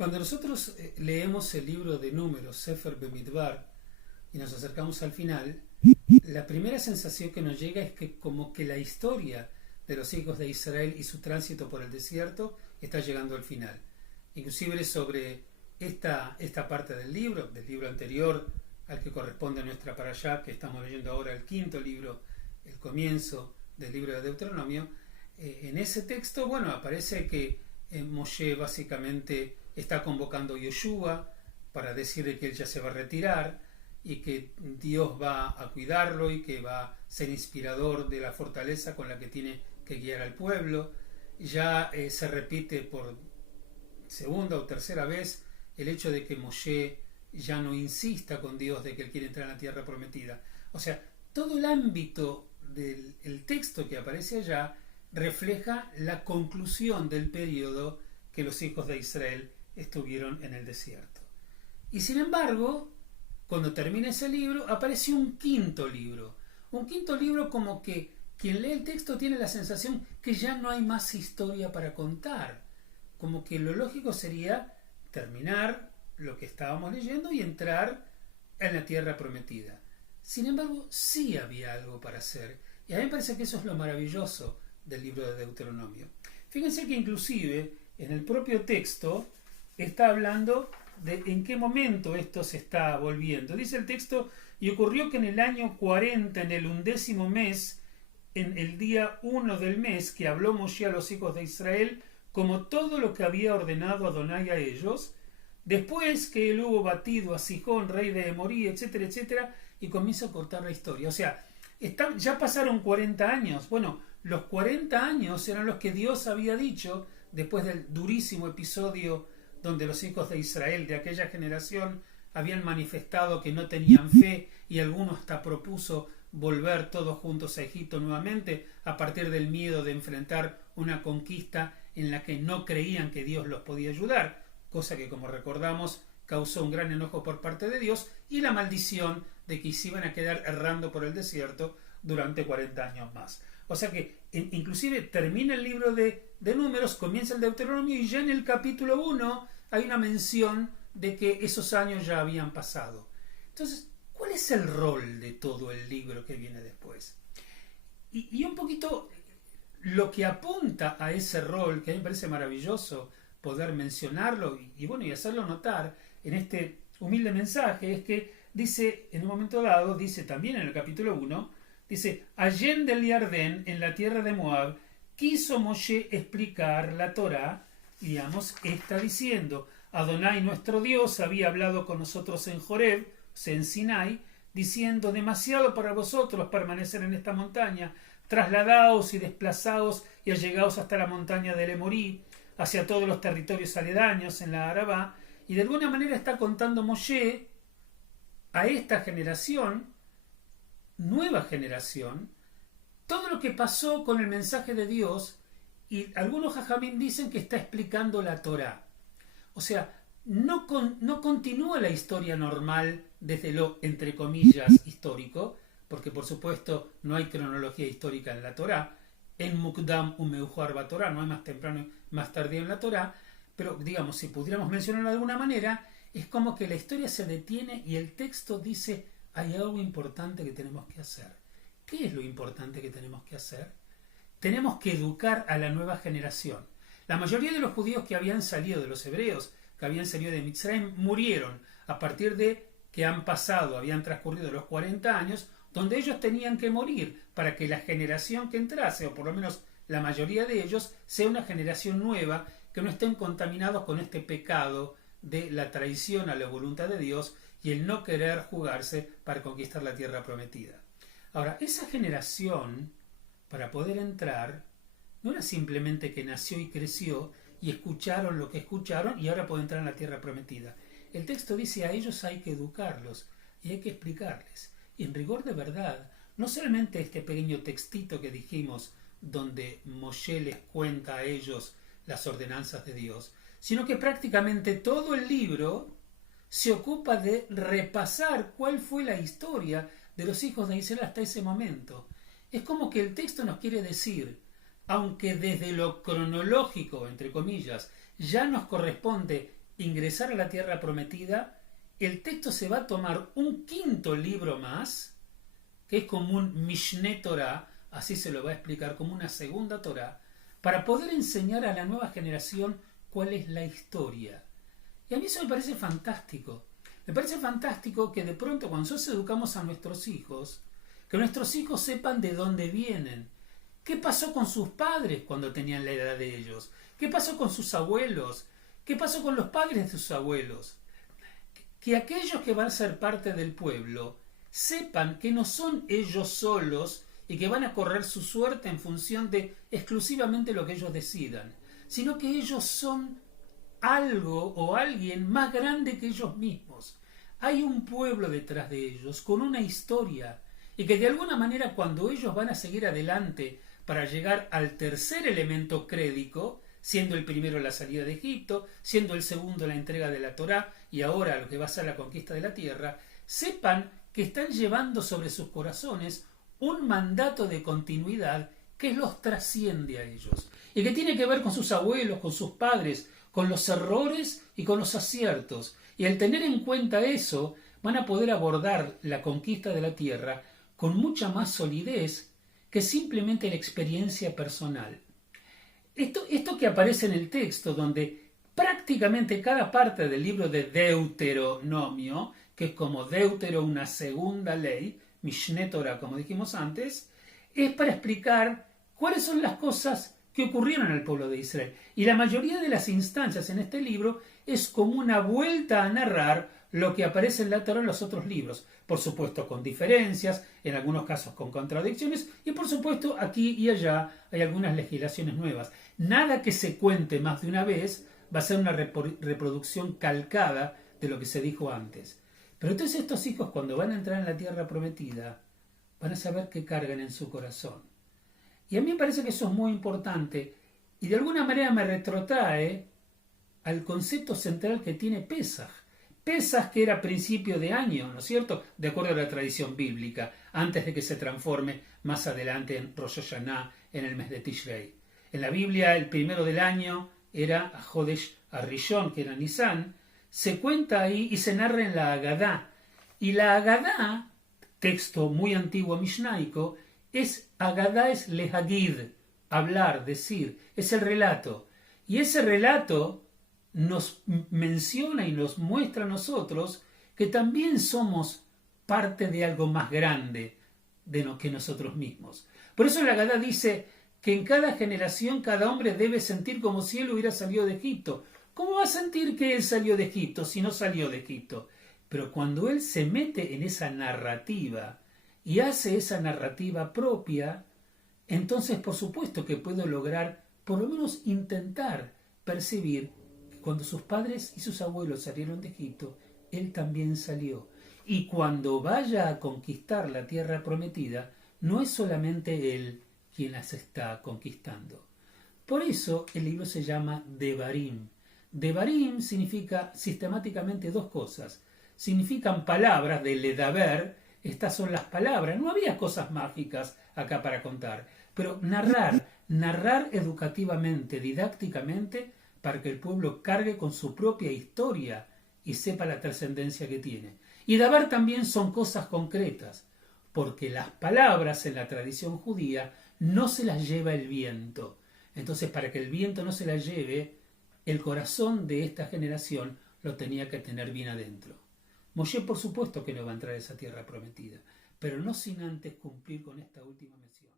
Cuando nosotros leemos el libro de Números, Sefer Bemidbar, y nos acercamos al final, la primera sensación que nos llega es que como que la historia de los hijos de Israel y su tránsito por el desierto está llegando al final. Inclusive sobre esta parte del libro anterior al que corresponde a nuestra parashá, que estamos leyendo ahora, el quinto libro, el comienzo del libro de Deuteronomio, en ese texto, bueno, aparece que Moshe básicamente está convocando a Yoshua para decirle que él ya se va a retirar y que Dios va a cuidarlo y que va a ser inspirador de la fortaleza con la que tiene que guiar al pueblo. Ya se repite por segunda o tercera vez el hecho de que Moshe ya no insista con Dios de que él quiere entrar en la tierra prometida. O sea, todo el ámbito del texto que aparece allá refleja la conclusión del periodo que los hijos de Israel estuvieron en el desierto. Y sin embargo, cuando termina ese libro, aparece un quinto libro. Un quinto libro como que quien lee el texto tiene la sensación que ya no hay más historia para contar. Como que lo lógico sería terminar lo que estábamos leyendo y entrar en la tierra prometida. Sin embargo, sí había algo para hacer. Y a mí me parece que eso es lo maravilloso del libro de Deuteronomio. Fíjense que inclusive en el propio texto está hablando de en qué momento esto se está volviendo. Dice el texto: y ocurrió que en el año 40, en el 11º mes, en el día 1 del mes, que habló Moshe a los hijos de Israel, como todo lo que había ordenado Adonai a ellos, después que él hubo batido a Sihón, rey de Emorí, etcétera, etcétera, y comienza a cortar la historia. O sea, ya pasaron 40 años. Bueno, los 40 años eran los que Dios había dicho después del durísimo episodio donde los hijos de Israel de aquella generación habían manifestado que no tenían fe y alguno hasta propuso volver todos juntos a Egipto nuevamente a partir del miedo de enfrentar una conquista en la que no creían que Dios los podía ayudar, cosa que, como recordamos, causó un gran enojo por parte de Dios y la maldición de que se iban a quedar errando por el desierto durante 40 años más. O sea que inclusive termina el libro de Números, comienza el Deuteronomio y ya en el capítulo 1 hay una mención de que esos años ya habían pasado. Entonces, ¿cuál es el rol de todo el libro que viene después? Y un poquito lo que apunta a ese rol, que a mí me parece maravilloso poder mencionarlo y hacerlo notar en este humilde mensaje, es que dice, en un momento dado, dice también en el capítulo 1, dice: allende el Jardén, en la tierra de Moab, quiso Moshe explicar la Torá, digamos, está diciendo: Adonai nuestro Dios había hablado con nosotros en Joreb, en Sinai, diciendo: demasiado para vosotros permanecer en esta montaña, trasladaos y desplazaos y allegaos hasta la montaña del Emorí, hacia todos los territorios aledaños en la Arabá. Y de alguna manera está contando Moshe a esta generación, nueva generación, todo lo que pasó con el mensaje de Dios, y algunos jajamim dicen que está explicando la Torá. O sea, no continúa la historia normal desde lo, entre comillas, histórico, porque por supuesto no hay cronología histórica en la Torá, en Mukdam Umeujar Batorá, no hay más temprano y más tardío en la Torá, pero digamos, si pudiéramos mencionarlo de alguna manera, es como que la historia se detiene y el texto dice: hay algo importante que tenemos que hacer. ¿Qué es lo importante que tenemos que hacer? Tenemos que educar a la nueva generación. La mayoría de los judíos que habían salido, de los hebreos que habían salido de Mitzrayim, murieron a partir de que habían transcurrido los 40 años, donde ellos tenían que morir para que la generación que entrase, o por lo menos la mayoría de ellos, sea una generación nueva, que no estén contaminados con este pecado de la traición a la voluntad de Dios y el no querer jugarse para conquistar la tierra prometida. Ahora, esa generación, para poder entrar, no era simplemente que nació y creció y escucharon lo que escucharon y ahora pueden entrar en la tierra prometida. El texto dice: a ellos hay que educarlos y hay que explicarles. Y en rigor de verdad, no solamente este pequeño textito que dijimos, donde Moshe les cuenta a ellos las ordenanzas de Dios, sino que prácticamente todo el libro se ocupa de repasar cuál fue la historia de los hijos de Israel hasta ese momento. Es como que el texto nos quiere decir: aunque desde lo cronológico, entre comillas, ya nos corresponde ingresar a la tierra prometida, el texto se va a tomar un quinto libro más, que es como un Mishné Torah, así se lo va a explicar, como una segunda Torah, para poder enseñar a la nueva generación cuál es la historia. Y a mí eso me parece fantástico. Me parece fantástico que de pronto cuando nosotros educamos a nuestros hijos, que nuestros hijos sepan de dónde vienen. ¿Qué pasó con sus padres cuando tenían la edad de ellos? ¿Qué pasó con sus abuelos? ¿Qué pasó con los padres de sus abuelos? Que aquellos que van a ser parte del pueblo sepan que no son ellos solos y que van a correr su suerte en función de exclusivamente lo que ellos decidan, sino que ellos son algo o alguien más grande que ellos mismos. Hay un pueblo detrás de ellos con una historia y que de alguna manera cuando ellos van a seguir adelante para llegar al tercer elemento crédico, siendo el primero la salida de Egipto, siendo el segundo la entrega de la Torá y ahora lo que va a ser la conquista de la tierra, sepan que están llevando sobre sus corazones un mandato de continuidad que los trasciende a ellos y que tiene que ver con sus abuelos, con sus padres, con los errores y con los aciertos. Y al tener en cuenta eso, van a poder abordar la conquista de la tierra con mucha más solidez que simplemente la experiencia personal. Esto que aparece en el texto, donde prácticamente cada parte del libro de Deuteronomio, que es como Deutero, una segunda ley, Mishné Torah, como dijimos antes, es para explicar cuáles son las cosas que ocurrieron al pueblo de Israel. Y la mayoría de las instancias en este libro es como una vuelta a narrar lo que aparece en la Torah en los otros libros. Por supuesto con diferencias, en algunos casos con contradicciones, y por supuesto aquí y allá hay algunas legislaciones nuevas. Nada que se cuente más de una vez va a ser una reproducción calcada de lo que se dijo antes. Pero entonces estos hijos cuando van a entrar en la tierra prometida van a saber qué cargan en su corazón. Y a mí me parece que eso es muy importante y de alguna manera me retrotrae al concepto central que tiene Pesaj. Pesaj que era principio de año, ¿no es cierto? De acuerdo a la tradición bíblica, antes de que se transforme más adelante en Rosh Hashanah, en el mes de Tishrei. En la Biblia el primero del año era Jodesh Arishon, que era Nisan. Se cuenta ahí y se narra en la Agadá. Y la Agadá, texto muy antiguo mishnaico, Agadá es lehagid, hablar, decir, es el relato. Y ese relato nos menciona y nos muestra a nosotros que también somos parte de algo más grande de lo que nosotros mismos. Por eso la Agadá dice que en cada generación cada hombre debe sentir como si él hubiera salido de Egipto. ¿Cómo va a sentir que él salió de Egipto si no salió de Egipto? Pero cuando él se mete en esa narrativa y hace esa narrativa propia, entonces por supuesto que puedo lograr, por lo menos intentar percibir que cuando sus padres y sus abuelos salieron de Egipto, él también salió. Y cuando vaya a conquistar la tierra prometida, no es solamente él quien las está conquistando. Por eso el libro se llama Devarim. Devarim significa sistemáticamente dos cosas. Significan palabras de ledaber, estas son las palabras. No había cosas mágicas acá para contar, pero narrar educativamente, didácticamente, para que el pueblo cargue con su propia historia y sepa la trascendencia que tiene. Y dabar también son cosas concretas, porque las palabras en la tradición judía no se las lleva el viento. Entonces, para que el viento no se las lleve, el corazón de esta generación lo tenía que tener bien adentro. Moshe, por supuesto que no va a entrar a esa tierra prometida, pero no sin antes cumplir con esta última misión.